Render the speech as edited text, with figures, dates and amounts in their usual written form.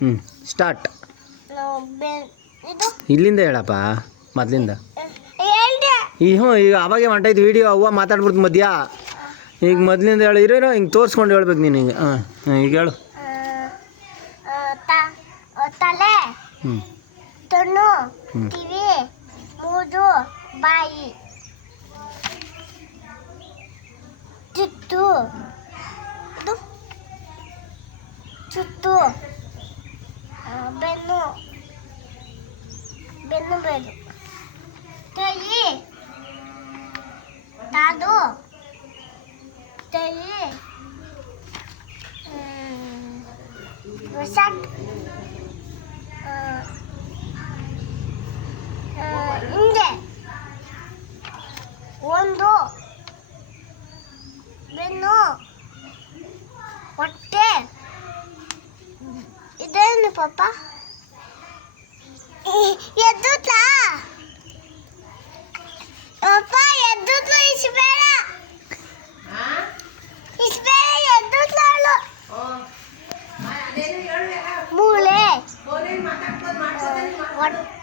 ಹ್ಞೂ ಸ್ಟಾರ್ಟ್. ಇದು ಇಲ್ಲಿಂದ ಹೇಳಪ್ಪ ಮೊದಲಿಂದ. ಹೇಳ್ದೆ. ಈಗ ಈಗ ಅವಾಗೆ ಹೊಂಟೈತೆ ವೀಡಿಯೋ, ಅವ್ವ ಮಾತಾಡ್ಬಿಡ್ತು ಮಧ್ಯ. ಈಗ ಮೊದಲಿಂದ ಹೇಳು, ಇರೋ ಹಿಂಗೆ ತೋರಿಸ್ಕೊಂಡು ಹೇಳ್ಬೇಕು ನೀನು ಈಗ. ಈಗ ಹೇಳು. ತಲೆ, ಹ್ಞೂ ಕಣ್ಣು, ಹ್ಞೂ ಕಿವಿ, ಮೂಗು, ಬಾಯಿ, ಚುತ್ತು, ಇದು ಚುತ್ತು, ಬೆನ್ನು, ಬೆನ್ನು ಬೇರು, ಕೈ, ಕಾದು, ತಲೆ, ಸಟ್, ಹಿಂದೆ ಒಂದು, ಬೆನ್ನು, ಹೊಟ್ಟೆ, ಇದೇನು ಪಾಪ? ಎದ್ದುತ್ತಾ ಪಾಪ? ಎದ್ದುತ್ತಾ ಇಸ್ಬೇಡ, ಇಸ್ಬೇಡ, ಎದ್ದುತ್ತಾಳು. ಮೂಳೆ, ಹೊಟ್ಟೆ,